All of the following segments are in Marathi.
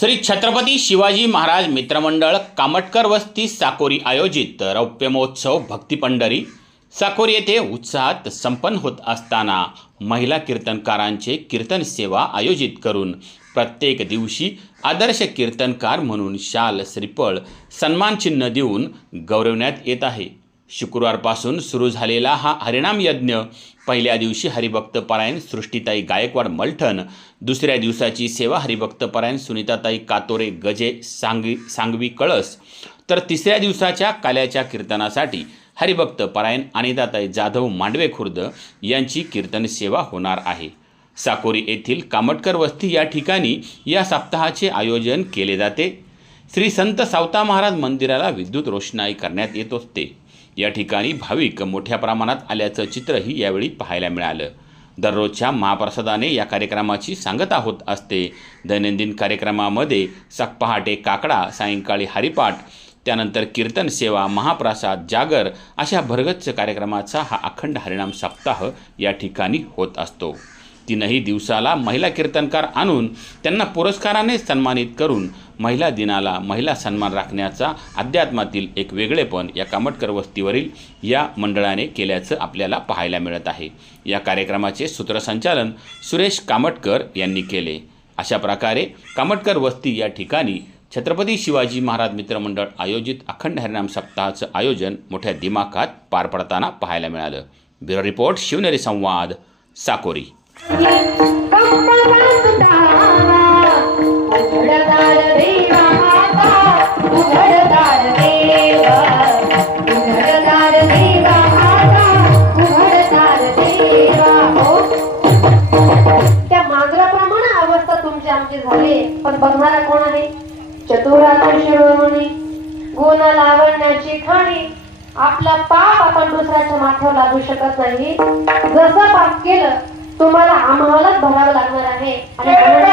श्री छत्रपती शिवाजी महाराज मित्रमंडळ कामटकर वस्ती साकोरी आयोजित रौप्य महोत्सव भक्ती पंढरी. साकोरी येथे उत्साहात संपन्न होत असताना महिला कीर्तनकारांचे कीर्तन सेवा आयोजित करून प्रत्येक दिवशी आदर्श कीर्तनकार म्हणून शाल श्रीफळ सन्मानचिन्ह देऊन गौरवण्यात येत आहे. शुक्रवारपासून सुरू झालेला हा हरिणाम यज्ञ. पहिल्या दिवशी हरिभक्तपरायण सृष्टीताई गायकवाड मलठण. दुसऱ्या दिवसाची सेवा हरिभक्तपरायण सुनीताताई कातोरे गजे सांगवी सांगवी कळस. तर तिसऱ्या दिवसाच्या काल्याच्या कीर्तनासाठी हरिभक्त परायण अनिताताई जाधव मांडवे खुर्द यांची कीर्तन सेवा होणार आहे. साकोरी येथील कामटकर वस्ती या ठिकाणी या सप्ताहाचे आयोजन केले जाते. श्री संत सावता महाराज मंदिराला विद्युत रोषणाई करण्यात येत असते. या ठिकाणी भाविक मोठ्या प्रमाणात आल्याचं चित्रही यावेळी पाहायला मिळालं. दररोजच्या महाप्रसादाने या कार्यक्रमाची सांगता होत असते. दैनंदिन कार्यक्रमामध्ये सक पहाटे काकडा सायंकाळी हरिपाठ त्यानंतर कीर्तन सेवा महाप्रसाद जागर अशा भरगच्च कार्यक्रमाचा हा अखंड हरिणाम सप्ताह या ठिकाणी होत असतो. तीनही दिवसाला महिला कीर्तनकार आणून त्यांना पुरस्काराने सन्मानित करून महिला दिनाला महिला सन्मान राखण्याचा अध्यात्मातील एक वेगळेपण या कामटकर वस्तीवरील या मंडळाने केल्याचं आपल्याला पाहायला मिळत आहे. या कार्यक्रमाचे सूत्रसंचालन सुरेश कामटकर यांनी केले. अशा प्रकारे कामटकर वस्ती या ठिकाणी छत्रपती शिवाजी महाराज मित्रमंडळ आयोजित अखंड हरिनाम सप्ताहाचं आयोजन मोठ्या दिमाखात पार पडताना पाहायला मिळालं. ब्युरो रिपोर्ट शिवनेरी संवाद साकोरी. पण बघणारा कोण आहे? चतुराचा शिरोमणी गुण लावण्याची खाणी आपला पाप आपण दुसऱ्याच्या माथ्यावर लागू शकत नाही. जसं पाप केलं तुम्हाला आम्हालाच भरावं लागणार आहे. आणि म्हणून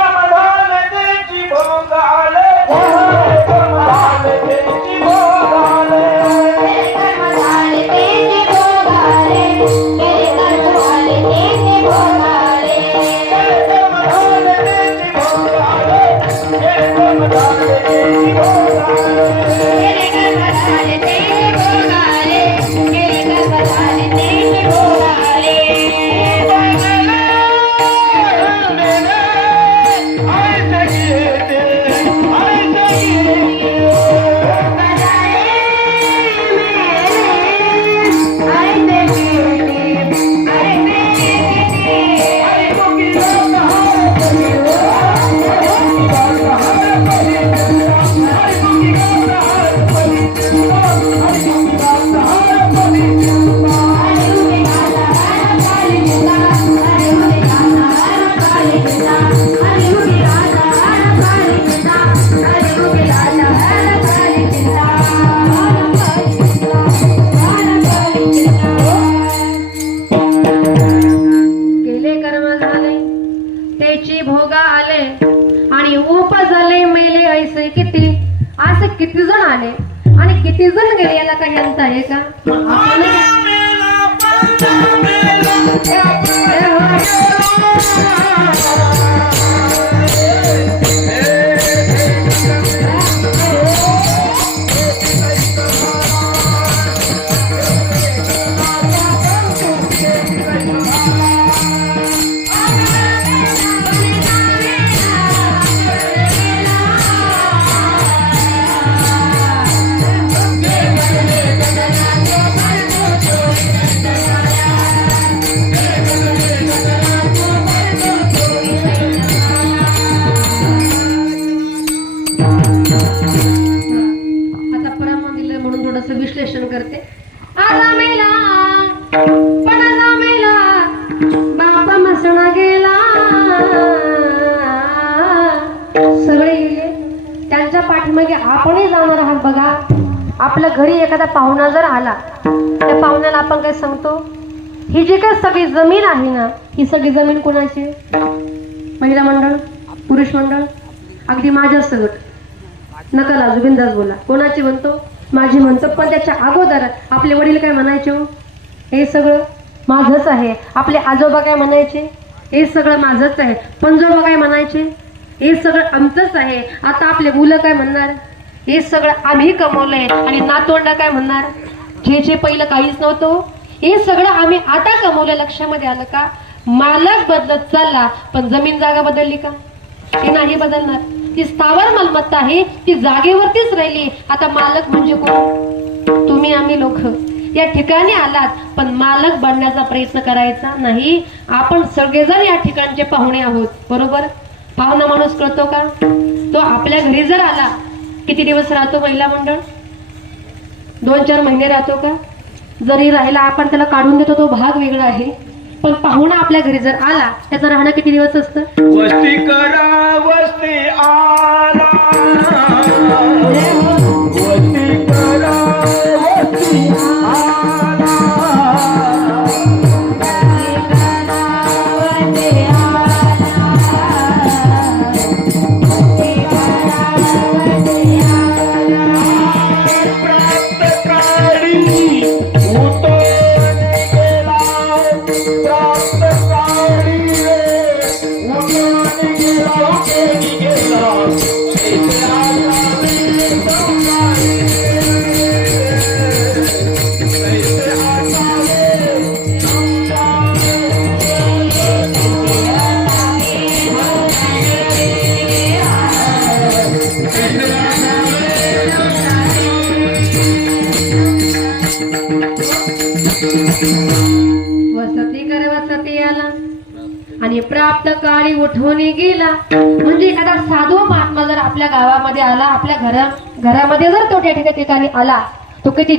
किती जण गेले याला काही अंत आहे का? आपल्या घरी एखादा पाहुणा जर आला त्या पाहुण्याला आपण काय सांगतो? ही जी काय सगळी जमीन आहे ना ही सगळी जमीन कोणाची? महिला मंडळ पुरुष मंडळ? अगदी माझ्या सगट नका लाजू बिंदास बोला. कोणाची म्हणतो? माझी म्हणतो. पण त्याच्या अगोदर आपले वडील काय म्हणायचे हो? हे सगळं माझंच आहे. आपले आजोबा काय म्हणायचे? हे सगळं माझंच आहे. पंजोबा काय म्हणायचे? हे सगळं आमचंच आहे. आता आपले मुलं काय म्हणणार? हे सगळं आम्ही कमवलंय. आणि नातोंडा काय म्हणणार? जे जे पहिलं काहीच नव्हतं हे सगळं आम्ही आता कमवलं लक्षामध्ये आलं का? मालक बदलत चालला पण जमीन जागा बदलली का? ती नाही बदलणार. ती स्थावर मालमत्ता आहे ती जागेवरतीच राहिली. आता मालक म्हणजे कोण? तुम्ही आम्ही लोक. या ठिकाणी आलात पण मालक बनण्याचा प्रयत्न करायचा नाही. आपण सगळेजण या ठिकाणचे पाहुणे आहोत बरोबर? पाहुणा माणूस कळतो का? तो आपल्या घरी जर आला किती दिवस राहतो महिला मंडळ? दोन चार महिने राहतो का? जरी राहिला आपण त्याला काढून देतो तो भाग वेगळा आहे. पण पाहुणा आपल्या घरी जर आला त्याचं राहणं किती दिवस असतं? वस्ती करा वस्ती आला गेला उतरून गेला इथे आणि काळी उठवून गेला. म्हणजे एखादा साधू महात्मा जर आपल्या गावामध्ये आला आपल्या घरा घरामध्ये जर तो त्या ठिकाणी आला तो किती